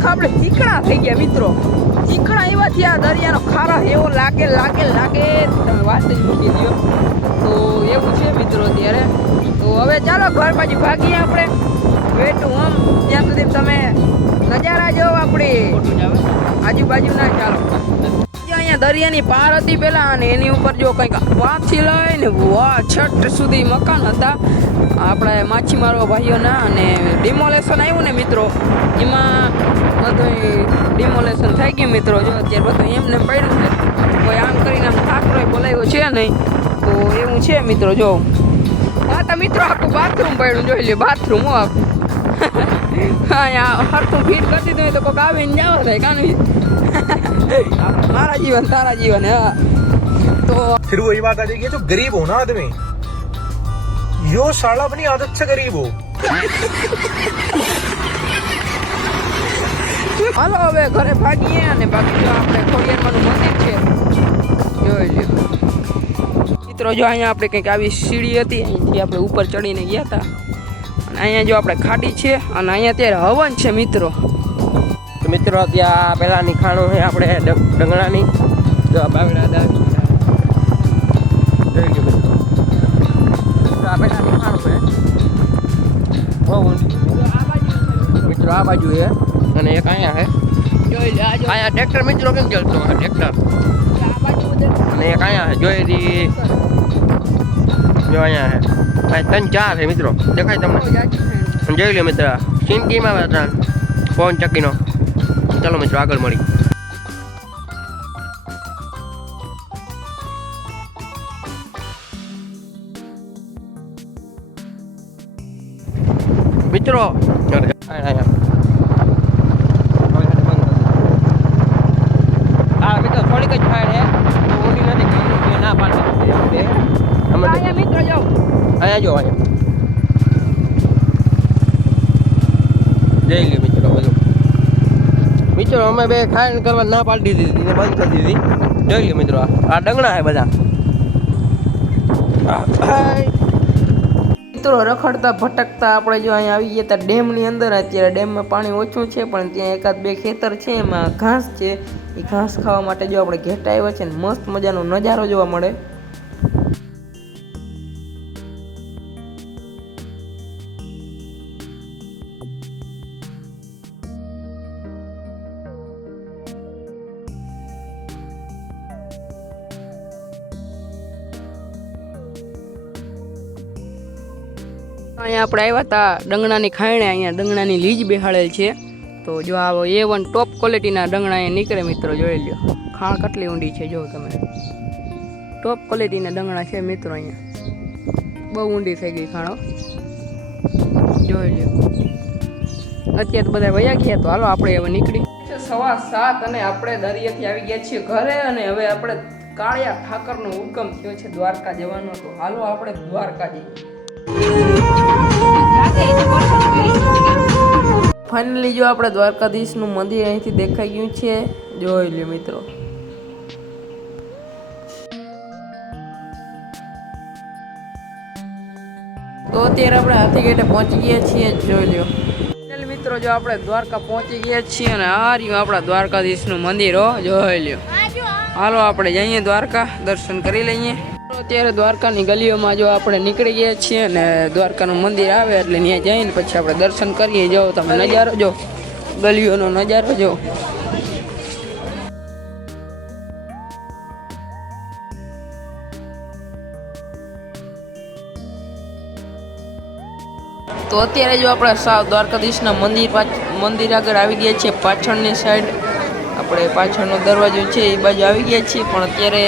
આખા આપણે ચીકણા થઈ ગયા મિત્રો, ચીકણા એવાથી આ દરિયાનો ખારા એવો લાગે તમે વાત જ મૂકી દો. તો એવું છે મિત્રો અત્યારે. તો હવે ચાલો ઘર બાજુ ભાગીએ આપણે. વેટું આમ ત્યાં સુધી તમે નજારા જોવો આપણી આજુબાજુના. ચાલો અહીંયા દરિયાની પાર હતી પેલા, અને એની ઉપર જો કંઈક 5 થી લઈને 6 સુધી મકાન હતા આપણે માછીમારો ભાઈઓના. અને ડિમોલેશન આવ્યું ને મિત્રો, એમાં બધું ડિમોલેશન થઈ ગયું મિત્રો. જો અત્યારે બધું એમને પડ્યું છે, કોઈ આમ કરીને આમ ઠાકરો બોલાવ્યો છે નહીં. તો એવું છે મિત્રો. જો હા તો મિત્રો આખું બાથરૂમ પડ્યું જોઈ લે, બાથરૂમ હો આખું. અહીંયા હરતું ફીટ કરી દીધું હોય તો કોઈક આવીને જવા થાય કાનું. मारा जीवन तारा जीवन है. तो फिर वही बात आ जाएगी, जो गरीब हो ना आदमी, यो साला अपनी आदत से गरीब हो. हालो હવે ઘરે ભાગીએ. અને બાકી જો આપણે ખોડિયારમાંનું મંદિર છે જોઈ લ્યો મિત્રો. જો અહીંયા આપણે કંઈક આવી સીડી હતી, અહીંથી આપણે ઉપર ચડીને ગયા હતા. અને અહીંયા જો આપણે ખાડી છે, અને અહીંયા અત્યારે હવન છે મિત્રો. મિત્રો ત્યાં પેલાની ખાણું છે આપણે ડંગણાની. જો બાવડા દાવી જોઈ લો મિત્રો, આ પેલાની ખાણું છે બહુ મિત્રો. આ બાજુ છે અને એક અહીંયા છે. જોઈ લે અહીંયા ટ્રેક્ટર મિત્રો કેમ ચાલતો હોય ટ્રેક્ટર. અને એક અહીંયા છે જોઈ દી. જો અહીંયા છે, અહીંયા 3-4 છે મિત્રો, દેખાય તમને. જોઈ લો મિત્ર, સિંકીમાં હતા પવન ચક્કીનો. ચાલો મિત્રો આગળ મળી. મિત્રો હા મિત્રો થોડીક જ ફાયર છે, ઊંડી નથી, ના પાડતી. અહીંયા મિત્રો જાઓ, અહીંયા જો અહીંયા જઈ લે મિત્રો. બધું મિત્રો અમે બે ખાઈને કરવા ના પાડી દીધી ને બંધ કરી દીધી. જોઈ લે મિત્રો, આ ડંગણા છે બધા મિત્રો. રખડતા ભટકતા આપણે જો અહીંયા આવી ગયા હતા ડેમની અંદર. અત્યારે ડેમમાં પાણી ઓછું છે, પણ ત્યાં 1-2 ખેતર છે, એમાં ઘાસ છે. એ ઘાસ ખાવા માટે જો આપણે ઘેટા આવ્યા છે ને મસ્ત મજાનો નજારો જોવા મળે. અહીંયા આપણે આવ્યા હતા ડંગણાની ખાયણે. અહીંયા ડંગણાની લીજ બેહાડેલ છે. તો જો આ A1 ટોપ ક્વોલિટીના ડંગણા અહીંયા નીકળે મિત્રો. જોઈ લો ખાણ કેટલી ઊંડી છે, જો તમે. ટોપ ક્વોલિટીના ડંગણા છે મિત્રો. અહીંયા બહુ ઊંડી થઈ ગઈ ખાણો, જોઈ લો. અત્યારે તો બધા વયા ગયા. તો હાલો આપણે હવે નીકળી. 7:15 અને આપણે દરિયાથી આવી ગયા છીએ ઘરે. અને હવે આપણે કાળિયા ઠાકરનો હુકમ થયો છે દ્વારકા જવાનો. તો હાલો આપણે દ્વારકા જઈએ. ફાઇનલી જો આપણે દ્વારકાધીશનું મંદિર અહીંથી દેખાઈ ગયું છે, જોઈ લો મિત્રો. તો અત્યારે આપણે હાથીગેટે પહોંચી ગયા છીએ, જોઈ લો મિત્રો. જો આપણે દ્વારકા પહોંચી ગયા છીએ, અને આ રહ્યું આપણા દ્વારકાધીશનું મંદિર હો, જોઈ લો. હાલો આપણે જઈએ દ્વારકા, દર્શન કરી લઈએ. અત્યારે દ્વારકાની ગલીઓમાં જો આપણે નીકળી ગયા છીએ, અને દ્વારકાનું મંદિર આવે એટલે ત્યાં જઈને પછી આપણે દર્શન કરીએ. જો તમે નજારો જો, ગલીઓનો નજારો જો. તો અત્યારે જો આપણે સાવ દ્વારકાધીશના મંદિર આગળ આવી ગયા છીએ. પાછળની સાઈડ આપણે પાછળનો દરવાજો છે એ બાજુ આવી ગયા છીએ. પણ અત્યારે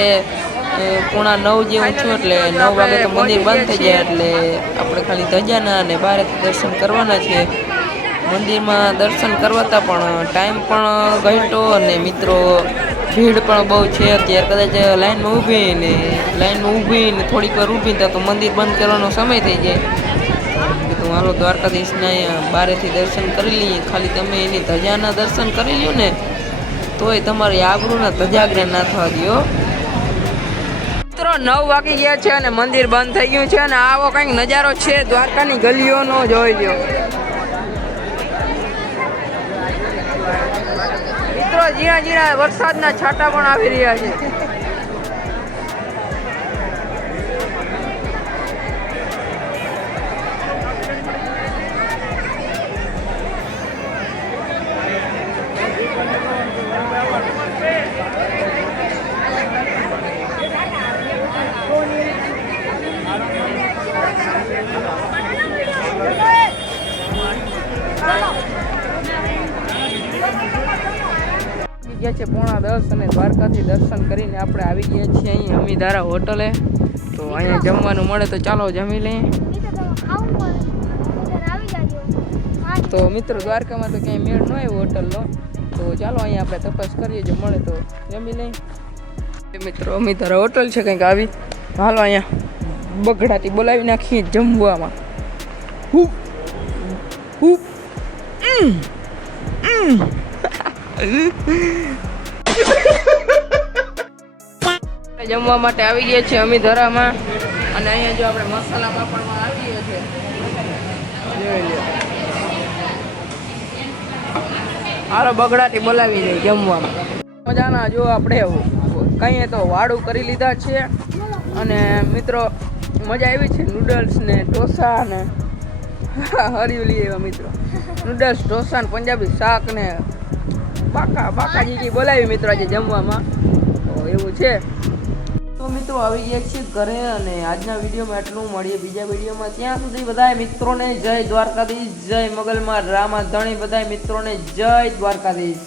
9:15 જેવું છું, એટલે 9 વાગે તો મંદિર બંધ થઈ જાય. એટલે આપણે ખાલી ધજાના અને બહારથી દર્શન કરવાના છે. મંદિરમાં દર્શન કરવાતા પણ ટાઈમ પણ ઘટ્યો, અને મિત્રો ભીડ પણ બહુ છે. અત્યારે કદાચ લાઈનમાં ઊભી ને થોડીક વાર ઊભી તો મંદિર બંધ કરવાનો સમય થઈ જાય. તો હાલો દ્વારકાધીશના બહારેથી દર્શન કરી લઈએ. ખાલી તમે એની ધજાના દર્શન કરી લ્યો ને તોય તમારી આબરૂના ધજાગરા ના થવા દો. મિત્રો 9 વાગી ગયા છે અને મંદિર બંધ થઈ ગયું છે. અને આવો કંઈક નજારો છે દ્વારકાની ગલીઓનો, જોઈ લ્યો. મિત્રો ઝીણા ઝીણા વરસાદના છાંટા પણ આવી રહ્યા છે. ગયા છે 9:30 અને દ્વારકાથી દર્શન કરીને આપણે આવી ગયા છીએ અહીં અમીધારા હોટલે. તો અહીંયા જમવાનું મળે તો ચાલો જમી લઈએ. તો મિત્રો દ્વારકામાં તો ક્યાંય મેળ ન આવ્યો હોટલનો, તો ચાલો અહીંયા આપણે તપાસ કરીએ, જો મળે તો જમી લઈએ. મિત્રો અમીધારા હોટલ છે કંઈક આવી. હાલો અહીંયા બગડાટી બોલાવી નાખીએ જમવામાં. જમવા માટે આવી ગયા છે અમીધારામાં અને અહીંયા જો આપણે મસાલા પાપડમાં આવી ગયા છે. જોઈ લો. હાલો બગડાટી બોલાવી દઈએ જમવામાં. મજાના જો આપણે કહીએ તો વાડું કરી લીધા છે અને મિત્રો મજા આવી છે. નૂડલ્સ ને ઢોસા ને હરિયું લઈએ મિત્રો. નૂડલ્સ ઢોસા ને પંજાબી શાક ને બાકાજી બોલાવી મિત્રો આજે જમવામાં. તો એવું છે. તો મિત્રો આવી ગયા છીએ ઘરે અને આજના વિડીયોમાં એટલું. મળીએ બીજા વિડીયોમાં. ત્યાં સુધી બધા મિત્રોને જય દ્વારકાધીશ, જય મગલમાં રામા ધણી, બધા મિત્રોને જય દ્વારકાધીશ.